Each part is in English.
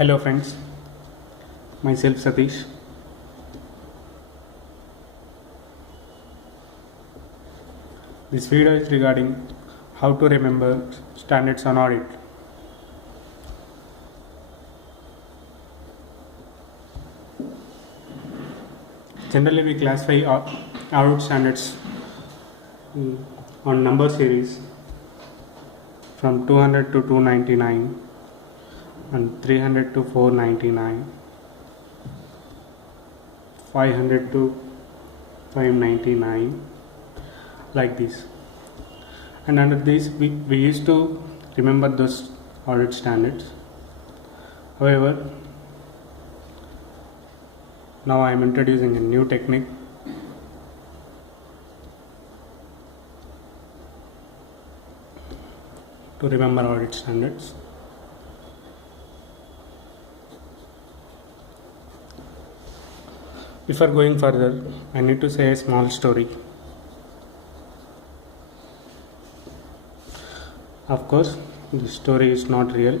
Hello friends, myself Sateesh. This video is regarding how to remember standards on audit. Generally we classify audit standards on number series from 200 to 299 and 300 to 499, 500 to 599, like this. And under this we used to remember those audit standards. However, now I am introducing a new technique to remember audit standards. Before going further, I need to say a small story. Of course, this story is not real.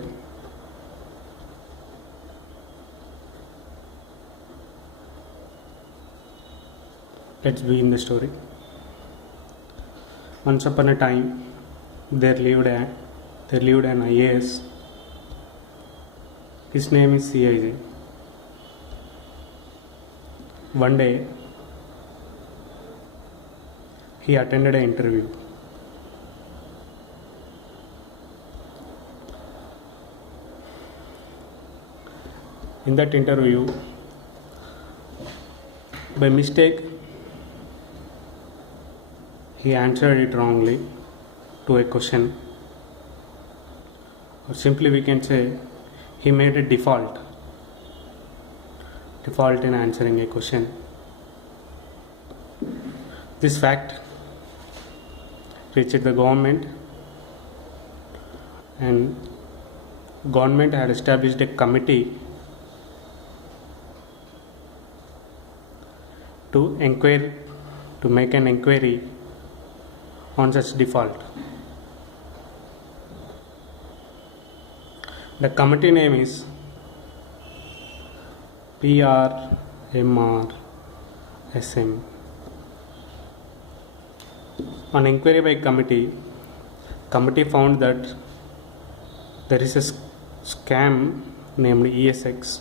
Let's begin the story. Once upon a time, there lived an IAS. His name is CIJ. One day, he attended an interview. In that interview, by mistake, he answered it wrongly to a question, or simply we can say he made a default in answering a question. This fact reached the government, and government had established a committee to make an inquiry on such default. The committee name is PRMRSM. On inquiry by committee found that there is a scam named ESX,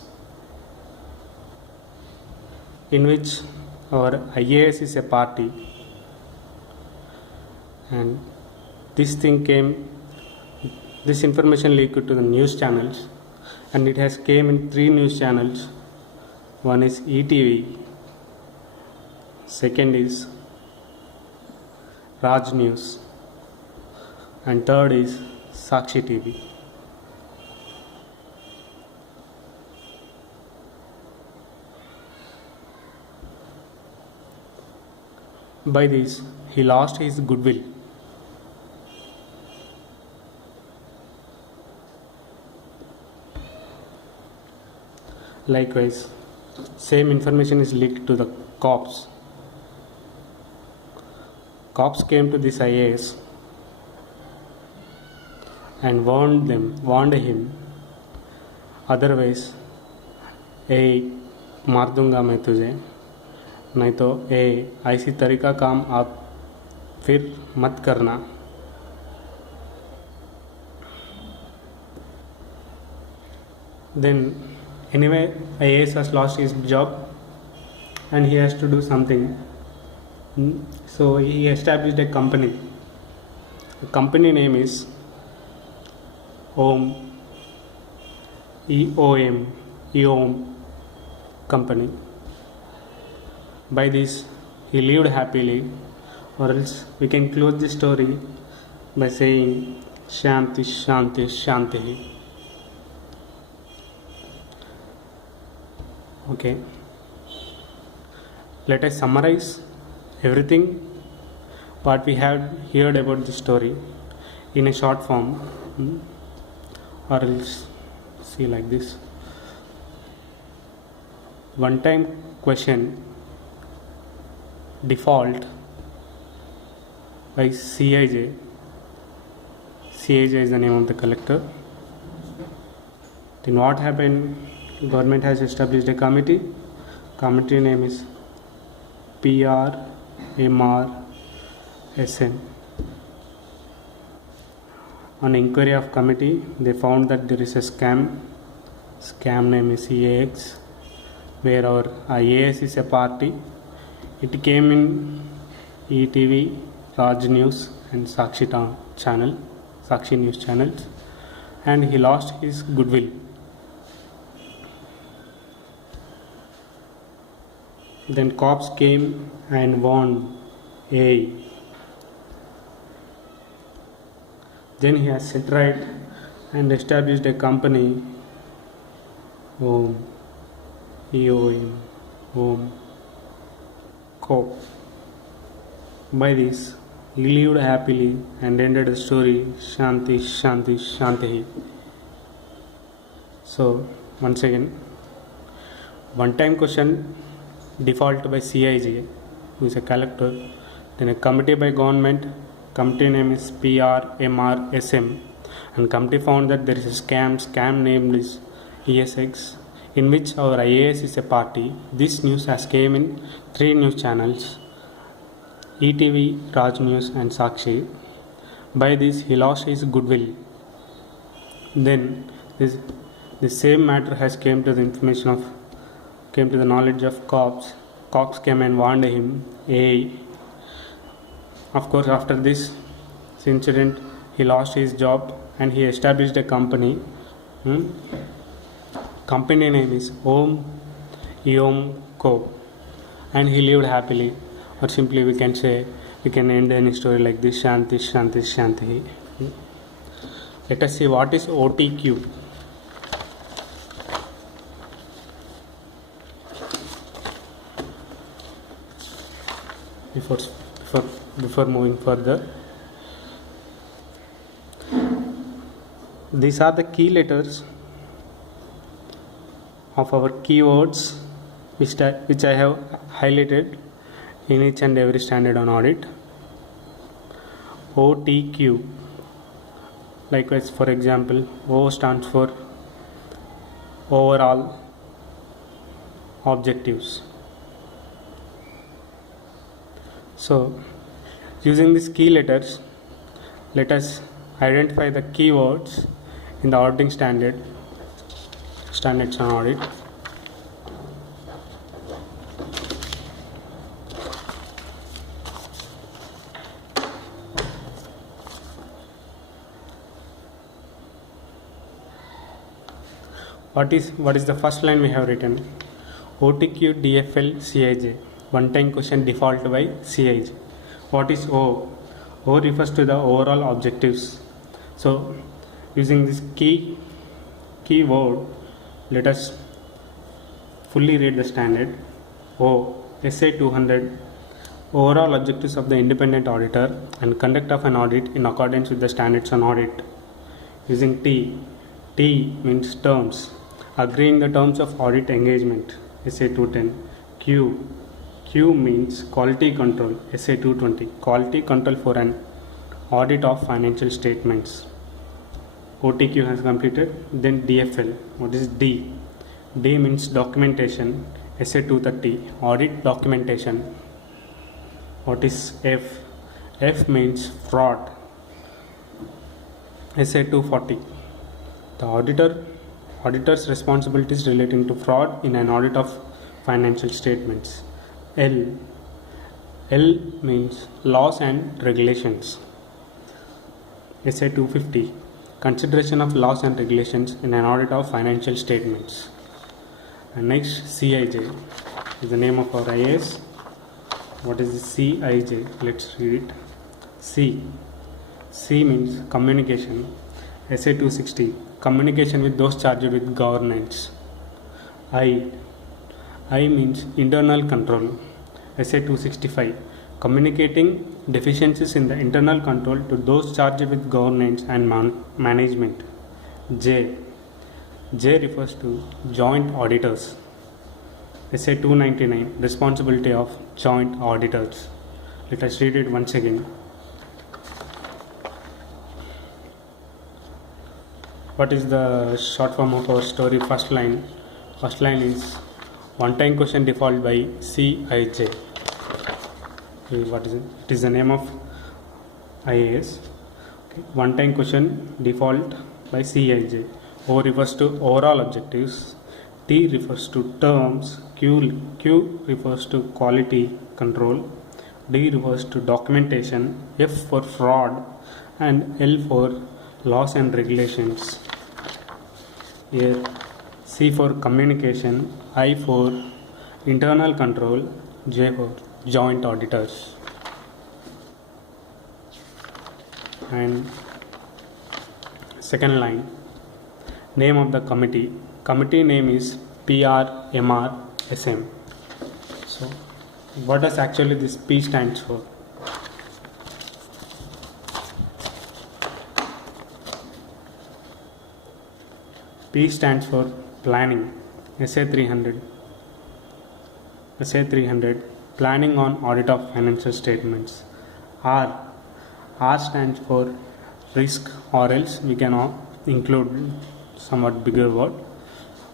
in which our IAS is a party, and this information leaked to the news channels, and it has came in 3 news channels. One is ETV, second is Raj News, and third is Sakshi TV. By this, he lost his goodwill. Likewise, same information is leaked to the cops. Cops came to this IAS and warned him, otherwise, मार दूंगा मैं तुझे, नहीं तो ऐसी तरीका काम आप फिर मत करना. Then anyway, IAS has lost his job and he has to do something. So he established a company. The company name is EOM company. By this, he lived happily, or else we can close the story by saying Shanti Shanti Shanti. Okay, let us summarize everything what we have heard about the story in a short form, or else see like this. One time question, default by CIJ. CIJ is the name of the collector. Then what happened? Government has established a committee. Committee name is PRMRSN. On inquiry of committee, they found that there is a scam. Scam name is EAX, where our IAS is a party. It came in ETV, Raj News, and Sakshi News channels, and he lost his goodwill. Then cops came and warned A. Then he has set right and established a company, Home Co. By this, he lived happily and ended the story Shanti Shanti Shanti. So, once again, one time question default by CIJ, who is a collector, then a committee by government. Committee name is PRMRSM, and committee found that there is a scam named is ESX, in which our IAS is a party. This news has came in 3 news channels, ETV, Raj News, and Sakshi. By this, he lost his goodwill. Then the same matter has came to the knowledge of cops. Cops came and warned him. Of course, after this incident, he lost his job and he established a company. Company name is Home Co. And he lived happily. Or simply we can end any story like this, Shanti Shanti Shanti. Let us see what is OTQ. Before moving further, these are the key letters of our keywords which I have highlighted in each and every standard on audit. OTQ. Likewise, for example, O stands for overall objectives. So, using these key letters, let us identify the keywords in the auditing standards on audit. What is the first line we have written? OTQ DFL CIJ. One time question default by CIJ. What is O? O refers to the overall objectives. So, using this keyword, let us fully read the standard. O. SA 200. Overall objectives of the independent auditor and conduct of an audit in accordance with the standards on audit. Using T. T means terms. Agreeing the terms of audit engagement. SA 210. Q means quality control. SA 220. Quality control for an audit of financial statements. OTQ has completed. Then DFL. What is D? D means documentation. SA 230. Audit documentation. What is F? F means fraud. SA 240. The auditor's responsibilities relating to fraud in an audit of financial statements. L means laws and regulations. SA 250. Consideration of laws and regulations in an audit of financial statements. And next, CIJ is the name of our IAS. What is the CIJ? Let's read it. C means communication. SA 260. Communication with those charged with governance. I means internal control. SA 265. Communicating deficiencies in the internal control to those charged with governance and management. J refers to joint auditors. SA 299. Responsibility of joint auditors. Let us read it once again. What is the short form of our story? First line is one time question default by CIJ. What is it? It is the name of IAS. Okay. One time question default by CIJ. O refers to overall objectives, T refers to terms, Q refers to quality control, D refers to documentation, F for fraud, and L for laws and regulations. Here C for communication, I for internal control, J for joint auditors. And second line, name of the committee. Committee name is PRMRSM. So what does actually this P stands for? P stands for planning. SA 300. Planning on audit of financial statements. R stands for risk, or else we can include somewhat bigger word,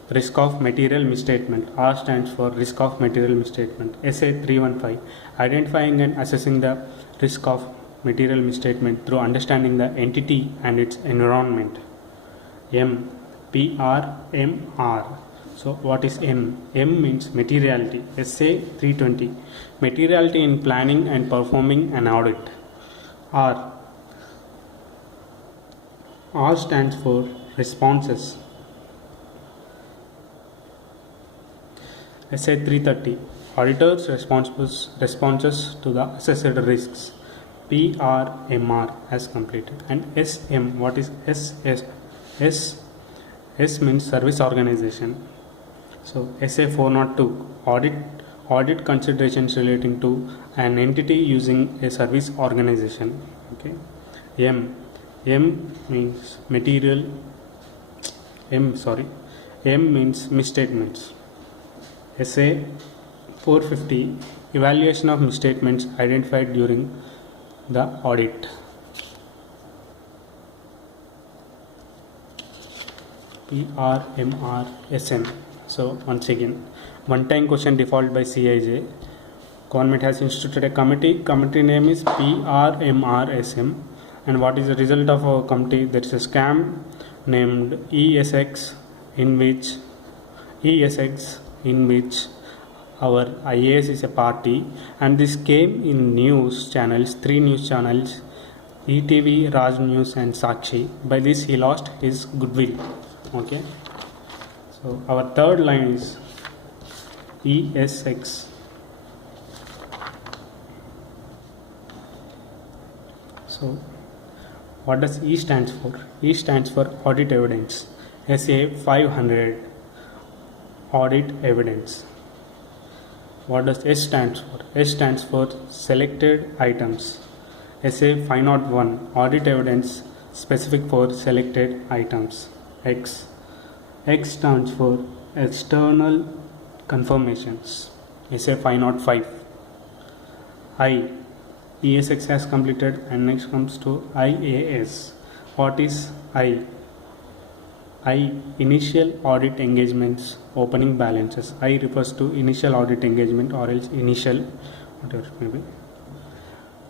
risk of material misstatement. R stands for risk of material misstatement. SA 315, identifying and assessing the risk of material misstatement through understanding the entity and its environment. M, PRMR. So what is M? M means materiality. SA 320, materiality in planning and performing an audit. R stands for responses. SA 330, auditors' responses to the assessed risks. PRMR has completed. And SM, what is S means service organization. So SA 402, audit considerations relating to an entity using a service organization. Okay. M means M means misstatements. SA 450, evaluation of misstatements identified during the audit. PRMRSM. So once again, one time question default by CIJ. Government has instituted a committee. Committee name is PRMRSM. And what is the result of our committee? There is a scam named ESX in which our IAS is a party, and this came in news channels, 3 news channels, ETV, Raj News and Sakshi. By this he lost his goodwill. Okay. So our third line is ESX. So what does E stands for? E stands for audit evidence. SA 500, audit evidence. What does S stands for? S stands for selected items. SA 501, audit evidence specific for selected items. X stands for external confirmations. SA 505. I, ESX has completed, and next comes to IAS. What is I? I, initial audit engagements, opening balances. I refers to initial audit engagement, or else initial, whatever maybe.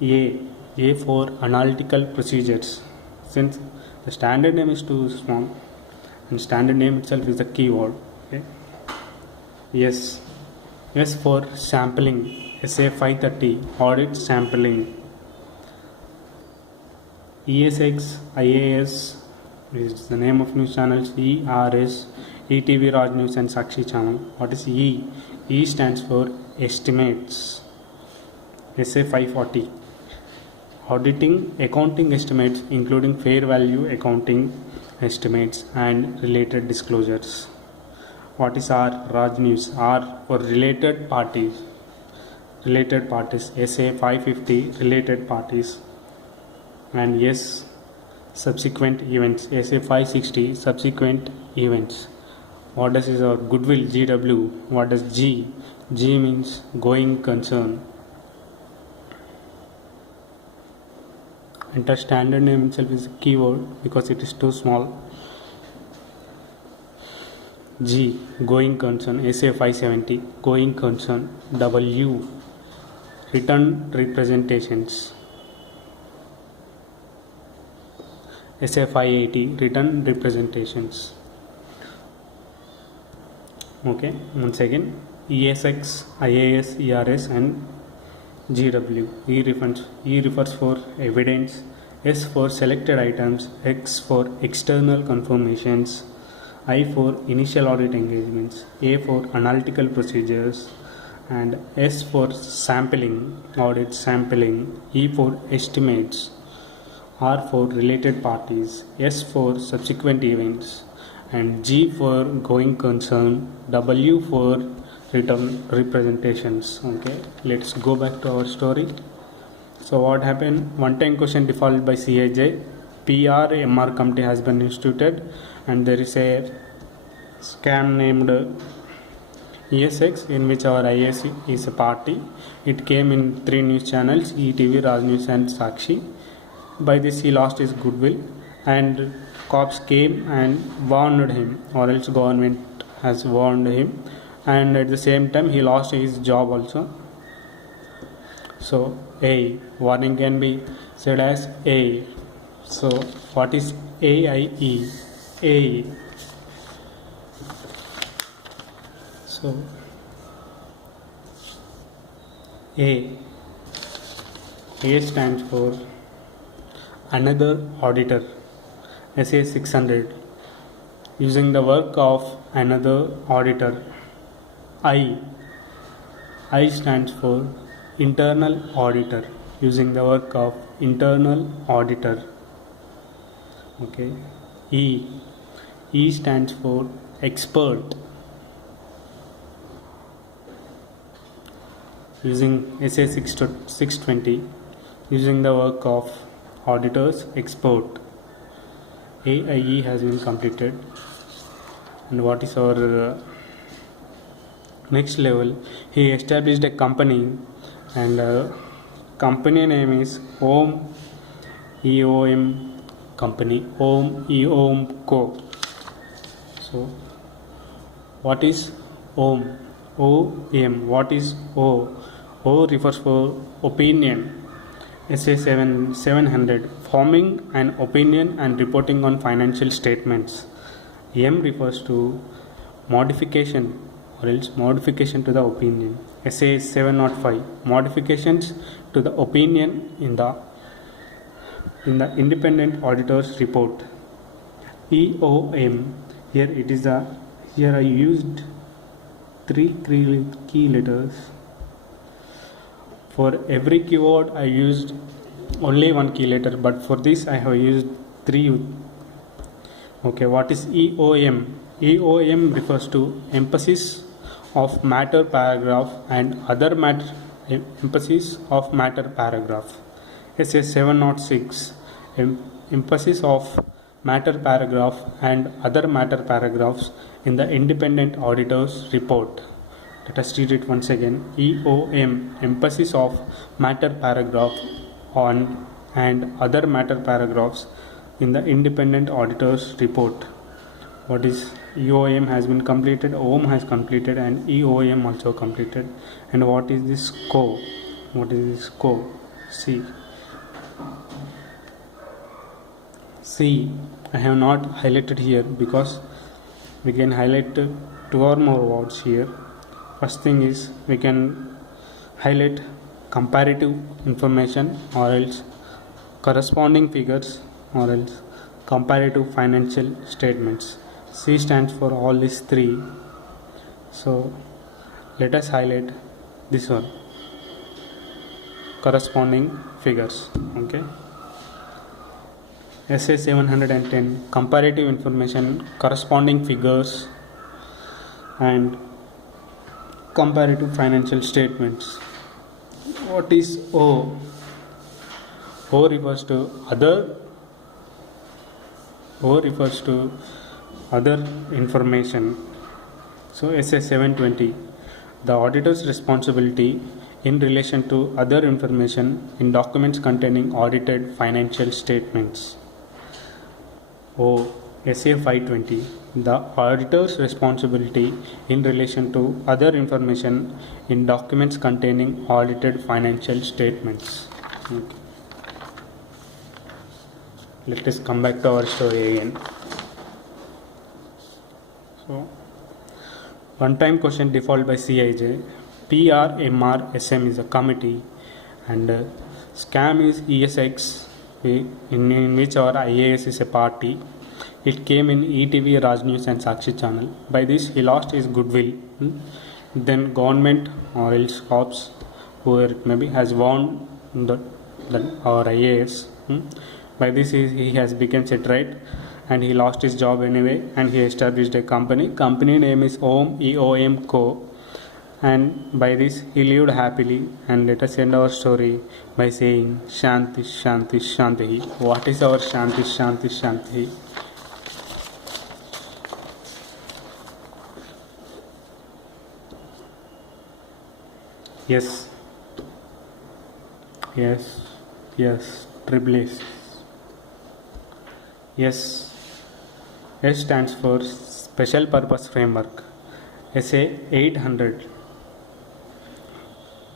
A for analytical procedures. Since the standard name is too small, and standard name itself is the keyword. Okay. S for sampling. SA 530, audit sampling. ESX, IAS is the name of news channels. ERS, ETV, Raj News and Sakshi channel. What is E? E stands for estimates. SA 540, auditing accounting estimates including fair value accounting estimates and related disclosures. What is R? Raj News. R for related parties. SA 550, related parties. And S, subsequent events. SA 560, subsequent events. What does is our goodwill? GW. What does G? G means going concern. Enter standard name itself is a keyword because it is too small. G. Going concern, SA 570, going concern. W. Return representations, SA 580, return representations. Okay, once again, ESX, IAS, ERS and GW. E refers for evidence, S for selected items, X for external confirmations, I for initial audit engagements, A for analytical procedures, and S for sampling, audit sampling, E for estimates, R for related parties, S for subsequent events, and G for going concern, W for return representations. Okay, let's go back to our story. So what happened? One time question defaulted by CIJ, PR/MR committee has been instituted, and there is a scam named ESX in which our IAS is a party. It came in 3 news channels, ETV, Raj News and Sakshi. By this he lost his goodwill, and cops came and warned him, or else government has warned him, and at the same time he lost his job also. So A, warning can be said as A. So what is AIE? A. So A stands for another auditor, SA 600, using the work of another auditor. I stands for internal auditor, using the work of internal auditor. Okay. E stands for expert, using SA 620, using the work of auditors expert. AIE has been completed. And what is our next level? He established a company, and company name is Om EOM company, Om EOM Co. So what is Om? OM. What is O? O refers for opinion, SA 700, forming an opinion and reporting on financial statements. M refers to modification, or else modification to the opinion, SA 705, modifications to the opinion in the independent auditor's report. EOM, here I used 3 key letters. For every keyword I used only 1 key letter, but for this I have used 3. Okay, what is EOM? EOM refers to emphasis of matter paragraph and other matter, emphasis of matter paragraph. SA 706, emphasis of matter paragraph and other matter paragraphs in the independent auditor's report. Let us read it once again. EOM, emphasis of matter paragraph on and other matter paragraphs in the independent auditor's report. What is EOM has been completed, OM has completed, and EOM also completed. And what is this CO? What is this CO? C. I have not highlighted here because we can highlight 2 or more words here. First thing is we can highlight comparative information, or else corresponding figures, or else comparative financial statements. C stands for all these 3. So let us highlight this one, corresponding figures. Okay. SA 710, comparative information, corresponding figures and comparative financial statements. What is O? O refers to other information. So SA 720, the auditor's responsibility in relation to other information in documents containing audited financial statements. O. SA 520. The auditor's responsibility in relation to other information in documents containing audited financial statements. Okay. Let us come back to our story again. So, one-time question default by CIJ. PRMRSM is a committee, and scam is ESX, in which our IAS is a party. It came in ETV, Raj News and Sakshi channel. By this he lost his goodwill. Then government or else cops, whoever it may be, has warned our IAS. By this he has become set and he lost his job anyway, and he established a company name is OM EOM Co, and by this he lived happily. And let us end our story by saying Shanti Shanti Shanti. What is our Shanti Shanti Shanti? Yes, triple S. Yes. S stands for Special Purpose Framework. SA 800.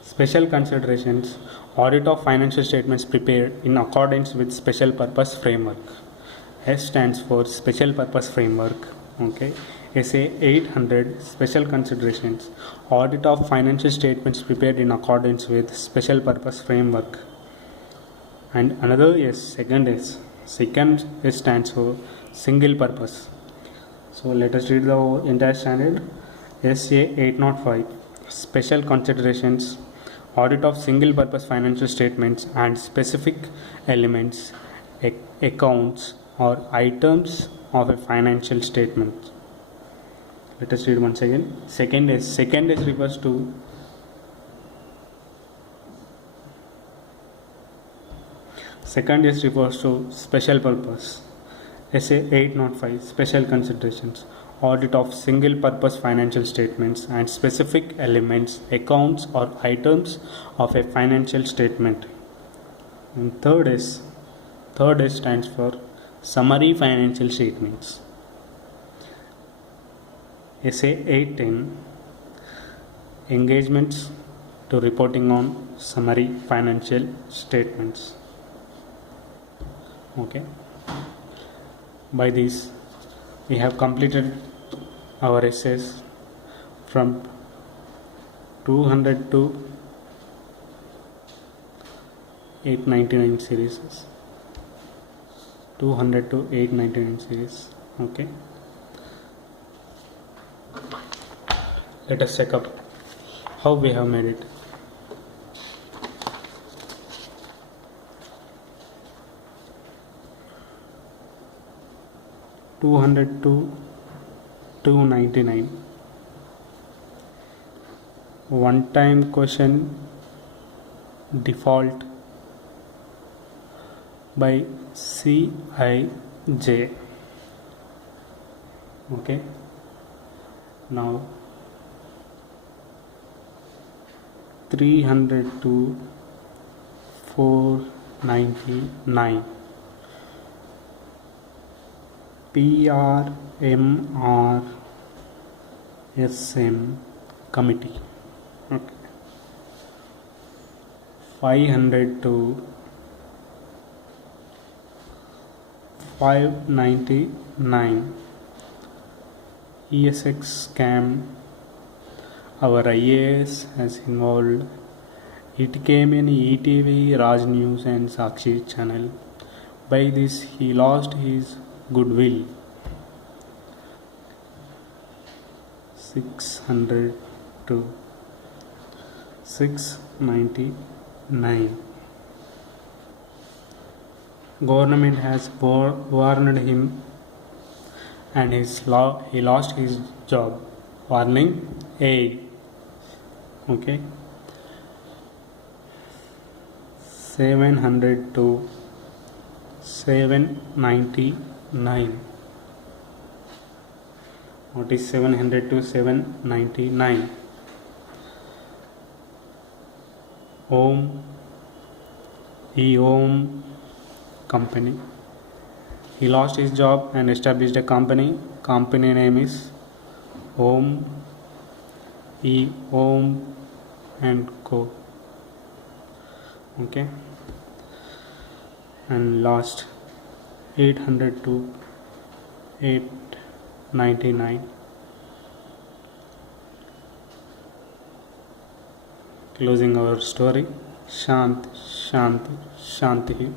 Special considerations. Audit of financial statements prepared in accordance with Special Purpose Framework. S stands for Special Purpose Framework. Okay. SA 800. Special considerations. Audit of financial statements prepared in accordance with Special Purpose Framework. And another S, second S. Second S stands for Single Purpose. So let us read the entire standard. SA 805. Special considerations. Audit of single purpose financial statements and specific elements, accounts or items of a financial statement. Let us read once again. Second S refers to special purpose. SA 805. Special considerations. Audit of single purpose financial statements and specific elements, accounts or items of a financial statement. And third S stands for summary financial statements. SA 810. Engagements to reporting on summary financial statements. Okay. By this we have completed our essays from 200 to 899 series. 200 to 899 series. Okay. Let us check up how we have made it. $200 to $299. One-time question default by CIJ. Okay. Now 300 to 499. PRMRSM committee. Okay. 500 to 599. ESX scam. Our IAS has involved. It came in ETV, Raj News and Sakshi channel. By this he lost his goodwill. 600 to 699. Government has warned him and he lost his job. Warning A. Okay. 700 to 799. What is 700 to 799? Om company He lost his job and established a company. Company name is Om Om and Co. Okay. And last 800 to 899. Closing our story. Shanti, Shanti, Shanti.